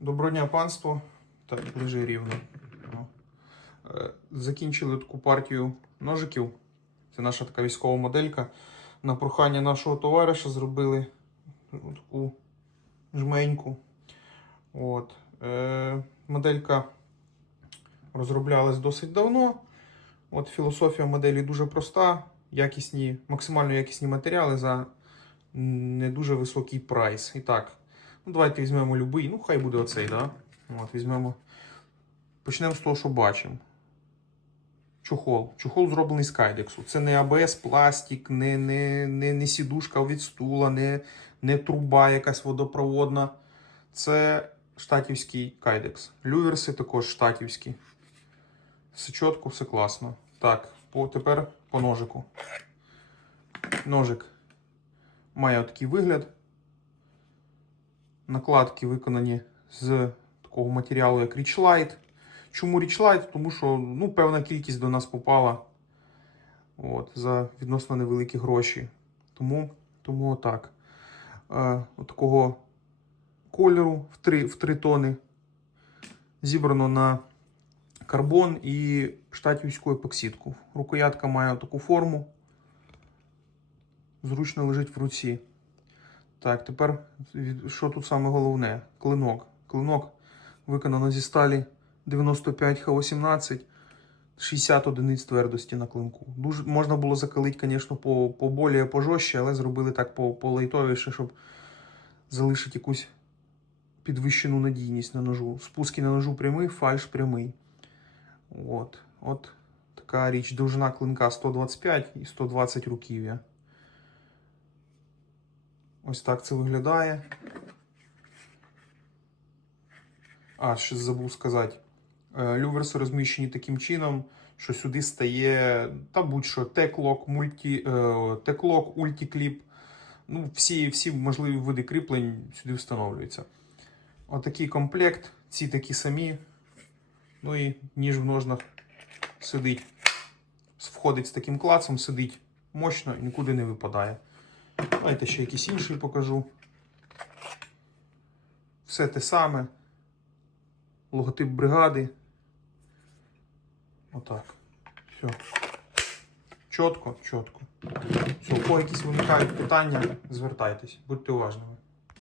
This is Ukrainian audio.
Доброго дня, панство. Так, лежи рівно. Е, Закінчили таку партію ножиків. Це наша така військова моделька. На прохання нашого товариша зробили таку жменьку. От. Е, моделька розроблялась досить давно. От філософія моделі дуже проста. Якісні, максимально якісні матеріали за не дуже високий прайс. І так, ну, давайте візьмемо любий. Ну, хай буде оцей, да? От, візьмемо. Почнемо з того, що бачимо. Чохол. Чохол зроблений з кайдексу. Це не АБС пластик, не, не, не, не сідушка від стула, не, не труба якась водопроводна. Це штатівський кайдекс. Люверси також штатівські. Все чітко, все класно. Так, по, тепер по ножику. Ножик має такий вигляд. Накладки виконані з такого матеріалу, як Richlight. Чому Richlight? Тому що ну, певна кількість до нас попала от, за відносно невеликі гроші. Тому, тому отак. Е, от такого кольору в 3, в 3 тони. Зібрано на карбон і штатівську епоксидку. Рукоятка має таку форму. Зручно лежить в руці. Так, тепер що тут саме головне? Клинок. Клинок виконано зі сталі 95 Х18, 60 одиниць твердості на клинку. Дуже можна було закалити, звісно, по, по болі, пожорстче, але зробили так по, по лайтовіше, щоб залишити якусь підвищену надійність на ножу. Спуски на ножу прямий, фальш прямий. От, от така річ. Довжина клинка 125 і 120 руків'я. Ось так це виглядає. А, ще забув сказати. Е, Люверси розміщені таким чином, що сюди стає та будь-що теклок, мульті, е, теклок, ультікліп. Ну, всі, всі можливі види кріплень сюди встановлюються. Отакий комплект, ці такі самі. Ну і ніж в ножнах сидить. Входить з таким клацом, сидить мощно і нікуди не випадає. Давайте ще якісь інші покажу. Все те саме. Логотип бригади. Отак. Все. Чітко, чітко. Все, у кого якісь виникають питання, звертайтесь, будьте уважними.